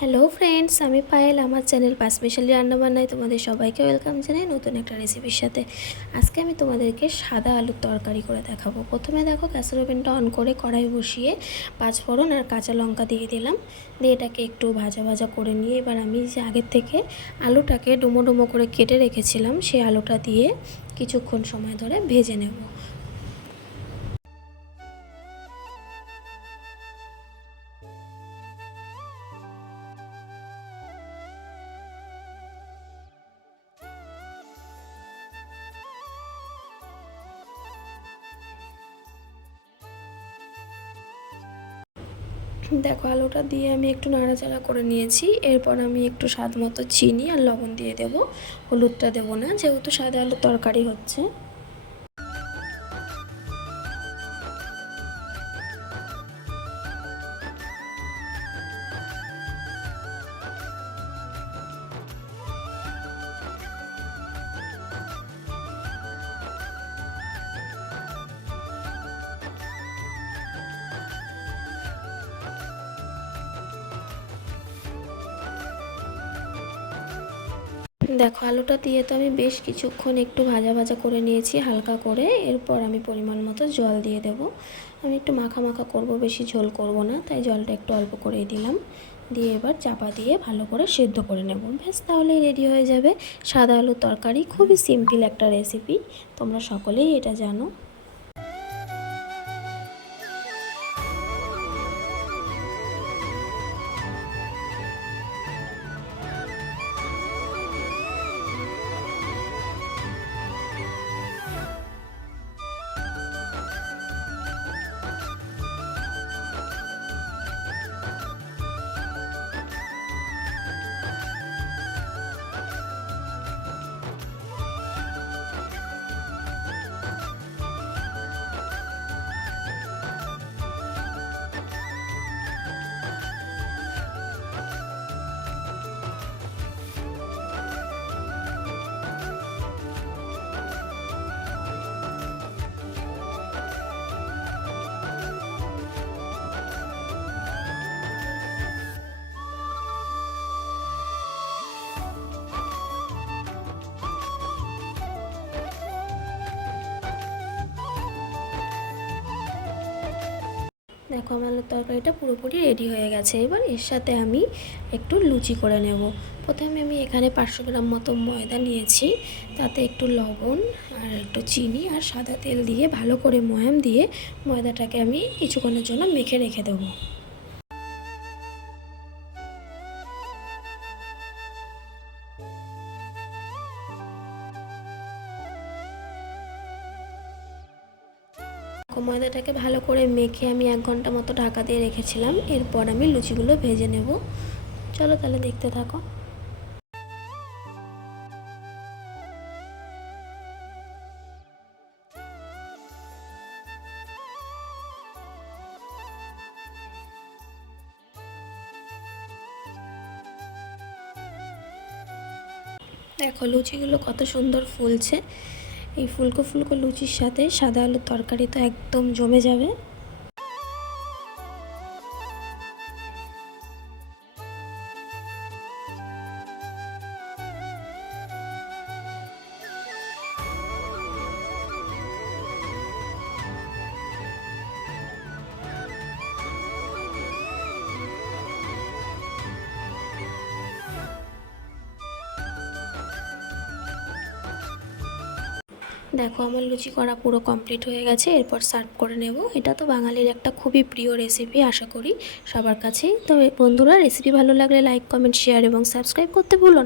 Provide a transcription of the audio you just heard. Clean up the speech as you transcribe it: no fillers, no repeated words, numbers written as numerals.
Hello friends, আমি পায়েল। আমার channel পাঁচমিশালি রান্নাবান্নায় তোমাদের সবাইকে ওয়েলকাম জানাই নতুন একটা রেসিপির সাথে। আজকে আমি তোমাদেরকে সাদা আলুর তরকারি করে দেখাবো। প্রথমে দেখো, গ্যাসের ওভেনটা অন করে কড়াই বসিয়ে পাঁচফোড়ন আর কাঁচা লঙ্কা দিয়ে দিলাম। দিয়ে এটাকে একটু ভাজা ভাজা করে নিয়ে এবার আমি যে আগের থেকে আলুটাকে ডুমো ডুমো করে কেটে রেখেছিলাম সেই আলুটা দিয়ে কিছুক্ষণ সময় ধরে ভেজে নেব। দেখো, আলুটা দিয়ে আমি একটু নাড়াচাড়া করে নিয়েছি। এরপর আমি একটু স্বাদ মতো চিনি আর লবণ দিয়ে দেব। হলুদটা দেবো না, যেহেতু সাদা আলুর তরকারি হচ্ছে। দেখো, আলুটা দিয়ে তো আমি বেশ কিছুক্ষণ একটু ভাজা ভাজা করে নিয়েছি হালকা করে। এরপর আমি পরিমাণ মতো জল দিয়ে দেব। আমি একটু মাখা মাখা করব, বেশি ঝোল করব না, তাই জলটা একটু অল্প করেই দিলাম। দিয়ে এবার চাপা দিয়ে ভালো করে সেদ্ধ করে নেব। ব্যাস, তাহলেই রেডি হয়ে যাবে সাদা আলুর তরকারি। খুবই সিম্পল একটা রেসিপি, তোমরা সকলেই এটা জানো। দেখো, আমার তরকারিটা পুরোপুরি রেডি হয়ে গেছে। এবার এর সাথে আমি একটু লুচি করে নেব। প্রথমে আমি এখানে 500 গ্রাম মতো ময়দা নিয়েছি। তাতে একটু লবণ আর একটু চিনি আর সাদা তেল দিয়ে ভালো করে ময়াম দিয়ে ময়দাটাকে আমি কিছুক্ষণের জন্য মেখে রেখে দেবো। ময়দাটাকে ভালো করে মেখে আমি 1 ঘন্টা মতো ঢাকা দিয়ে রেখেছিলাম। এরপর আমি লুচিগুলো ভেজে নেব। চলো তাহলে দেখতে থাকো। দেখো, লুচিগুলো কত সুন্দর ফুলছে। এই ফুলকো ফুলকো লুচির সাথে সাদা আলুর তরকারি তো একদম জমে যাবে। দেখো, আমার লুচি করা পুরো কমপ্লিট হয়ে গেছে। এরপর সার্ভ করে নেব। এটা তো বাঙালির একটা খুবই প্রিয় রেসিপি, আশা করি সবার কাছেই। তো বন্ধুরা, রেসিপি ভালো লাগলে লাইক, কমেন্ট, শেয়ার এবং সাবস্ক্রাইব করতে ভুলো না।